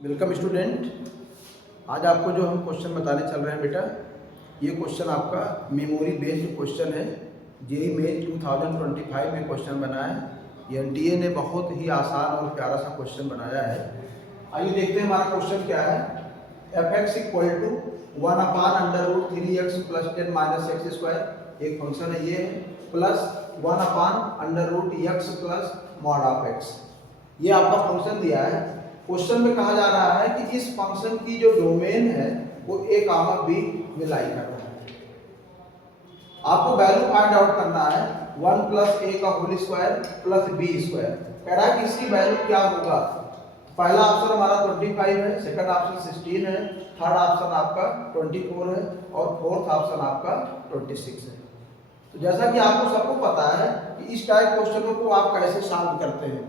Welcome student. आज आपको जो हम क्वेश्चन बताने चल रहे हैं बेटा, ये क्वेश्चन आपका मेमोरी बेस्ड क्वेश्चन है। जेईई मेन 2025 में क्वेश्चन बना है। एनटीए ने बहुत ही आसान और प्यारा सा क्वेश्चन बनाया है। आइए देखते हैं हमारा क्वेश्चन क्या है। f(x) = 1/√3x + 10 - x², एक फंक्शन है ये, plus 1/√x + mod of x, ये आपका फंक्शन दिया है। क्वेश्चन में कहा जा रहा है कि इस फंक्शन की जो डोमेन है वो a, b में लाई कर रहा है। आपको वैल्यू फाइंड आउट करना है 1 + a² + b²। कह रहा है कि इसकी वैल्यू क्या होगा। पहला ऑप्शन हमारा 25 है, सेकंड ऑप्शन 16 है, थर्ड ऑप्शन आपका 24 है और फोर्थ ऑप्शन आपका 26 है। तो जैसा कि आपको सबको पता है कि इस टाइप क्वेश्चनों को आप कैसे सॉल्व करते हैं,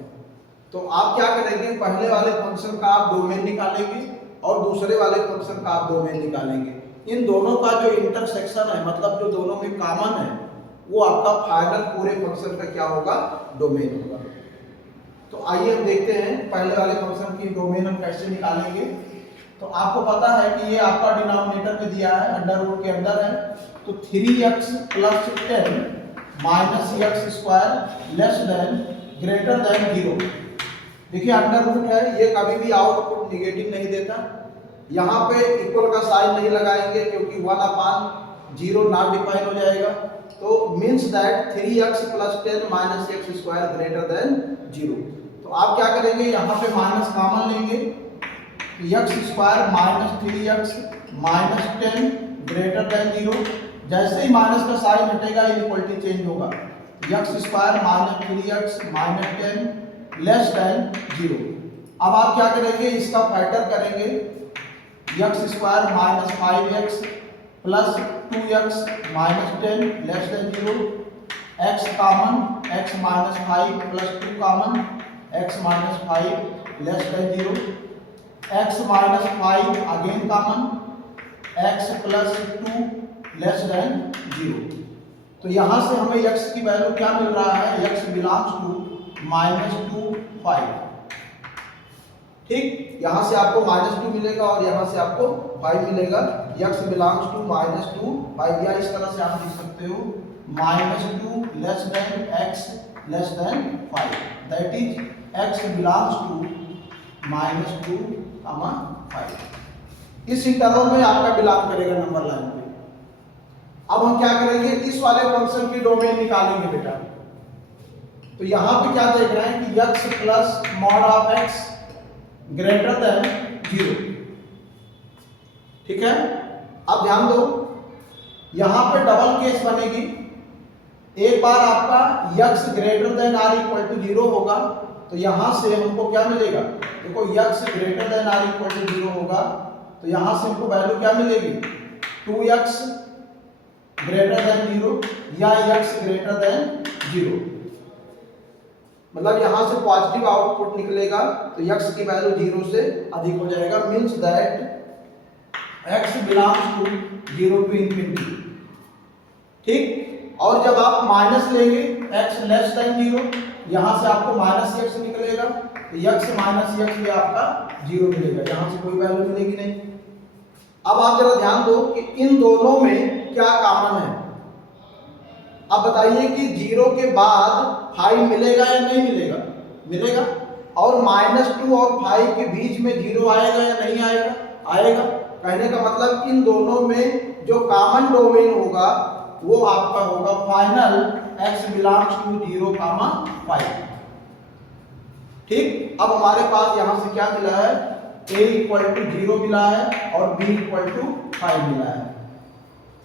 तो आप क्या करेंगे, पहले वाले फंक्शन का आप डोमेन निकालेंगे और दूसरे वाले फंक्शन का आप डोमेन निकालेंगे। इन दोनों का जो इंटरसेक्शन है, मतलब जो दोनों में कॉमन है, वो आपका फाइनल पूरे फंक्शन का क्या होगा, डोमेन होगा। तो आइए हम देखते हैं पहले वाले फंक्शन की डोमेन हम कैसे निकालेंगे। तो आपको पता है कि ये आपका डिनोमिनेटर में दिया है, अंडर रूट के अंदर है, तो 3x + 10 - x² < 0। देखिए अंडर रूट है, ये कभी भी आउटपुट निगेटिव नहीं देता। यहाँ पे इक्वल का साइन नहीं लगाएंगे क्योंकि 1/0 नॉट डिफाइन हो जाएगा। तो मीन्स दैट 3x + 10 - x² < 0। तो आप क्या करेंगे, यहाँ पे माइनस कॉमन लेंगे, x² - 3x - 10 < 0। जैसे ही माइनस का साइन हटेगा इनइक्वालिटी चेंज होगा, x² - 3x - 10 < 0। अब आप क्या करेंगे, इसका फैक्टर करेंगे, x² - 5x + 2x - 10 < 0। x common, x - 5 + 2 common, x - 5 < 0। x - 5 again common, x + 2 < 0। तो यहां से हमें x की वैल्यू क्या मिल रहा है, x बिलोंग्स टू -2 5। ठीक, यहां से आपको -2 मिलेगा और यहां से आपको 5 मिलेगा। x बिलोंग्स टू -2 5, या इस तरह से आप लिख सकते हो -2 x < 5, that is x belongs to -2, 5। इस इंटरवल में आपका बिलोंग करेगा नंबर लाइन पे। अब हम क्या करेंगे, इस वाले फंक्शन की डोमेन निकालेंगे बेटा। तो यहां पे क्या देख रहे हैं कि x + mod of x < 0। ठीक है, अब ध्यान दो, यहां पे डबल केस बनेगी। एक बार आपका x > 0 होगा तो यहां से हमको क्या मिलेगा, देखो x > 0 होगा तो यहां से हमको वैल्यू क्या मिलेगी, 2x < 0 या x < 0। मतलब यहां से पॉजिटिव आउटपुट निकलेगा तो x की वैल्यू 0 से अधिक हो जाएगा। Means that x belongs to 0 to ∞। ठीक, और जब आप माइनस लेंगे x < 0, यहां से आपको -x निकलेगा तो x - x ये आपका 0 मिलेगा, यहां से कोई वैल्यू मिलेगी नहीं। अब आप जरा ध्यान दो कि इन दोनों में क्या कॉमन है। अब बताइए कि 0 के बाद 5 मिलेगा या नहीं मिलेगा, मिलेगा। और -2 और 5 के बीच में 0 आएगा या नहीं आएगा, आएगा। कहने का मतलब इन दोनों में जो कॉमन डोमेन होगा वो आपका होगा फाइनल x बिलोंग्स टू 0, 5। ठीक, अब हमारे पास यहां से क्या मिला है, a = 0 मिला है और b = 5 मिला है।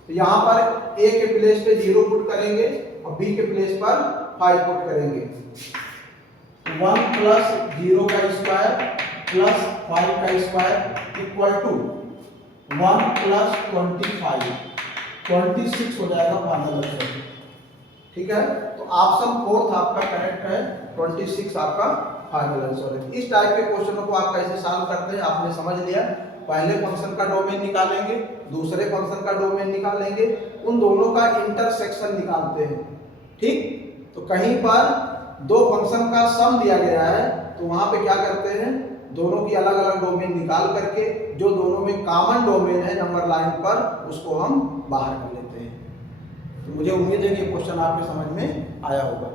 तो यहां पर a के प्लेस पे 0 पुट करेंगे और b के प्लेस पर 5 पुट करेंगे। 1 + 0 का स्क्वायर प्लस 5 का स्क्वायर इक्वल टू 1 + 25, 26 हो जाएगा फाइनल आंसर। ठीक है, तो ऑप्शन 4 आपका करेक्ट है, 26 आपका फाइनल आंसर है। इस टाइप के क्वेश्चनों को आप कैसे सॉल्व करते हैं आपने समझ लिया। पहले फंक्शन का डोमेन निकालेंगे, दूसरे फंक्शन का डोमेन निकालेंगे, उन दोनों का इंटरसेक्शन निकालते हैं। ठीक, तो कहीं पर दो फंक्शन का सम दिया गया है तो वहां पे क्या करते हैं, दोनों की अलग अलग डोमेन निकाल करके जो दोनों में कॉमन डोमेन है नंबर लाइन पर उसको हम बाहर कर लेते हैं। तो मुझे उम्मीद है कि क्वेश्चन आपके समझ में आया होगा।